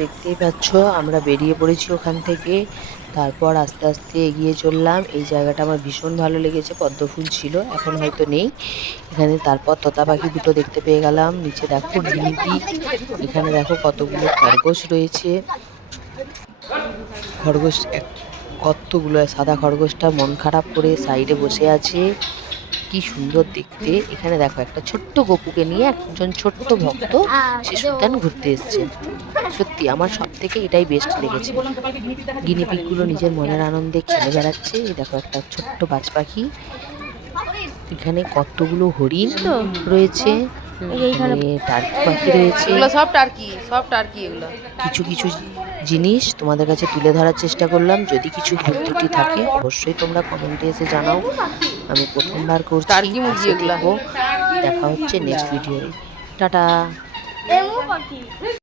দেখতেই পাচ্ছ আমরা বেরিয়ে পড়েছি ওখান থেকে। তারপর আস্তে আস্তে এগিয়ে চললাম। এই জায়গাটা আমার ভীষণ ভালো লেগেছে, পদ্ম ফুল ছিল, এখন হয়তো নেই এখানে। তারপর তোতা পাখি দুটো দেখতে পেয়ে গেলাম। নিচে দেখো গিনিপিগ, এখানে দেখো কতগুলো খরগোশ রয়েছে। খরগোশ কতগুলো, সাদা খরগোশটা মন খারাপ করে সাইডে বসে আছে, কি সুন্দর দেখতে। এখানে দেখো একটা ছোট্ট গপুকে নিয়ে একজন ছোট্ট ভক্ত শিশু উদ্যান ঘুরতে এসছে। সত্যি আমার সব থেকে এটাই বেস্ট লেগেছে। গিনিপিগ গুলো নিজের মনের আনন্দে খেলে বেড়াচ্ছে। এই দেখো একটা ছোট্ট বাজ পাখি। এখানে কতগুলো হরিণ রয়েছে, এখানে টার্কি পাখি রয়েছে। সব টার্কি এগুলো। কিছু কিছু জিনিস তোমাদের কাছে তুলে ধরার চেষ্টা করলাম। যদি কিছু ভুল ত্রুটি থাকে অবশ্যই তোমরা কমেন্টে এসে জানাও। আমি প্রথমবার করছি। টার্কি মুরগি এগুলা। দেখা হচ্ছে নেক্সট ভিডিওতে। টাটা।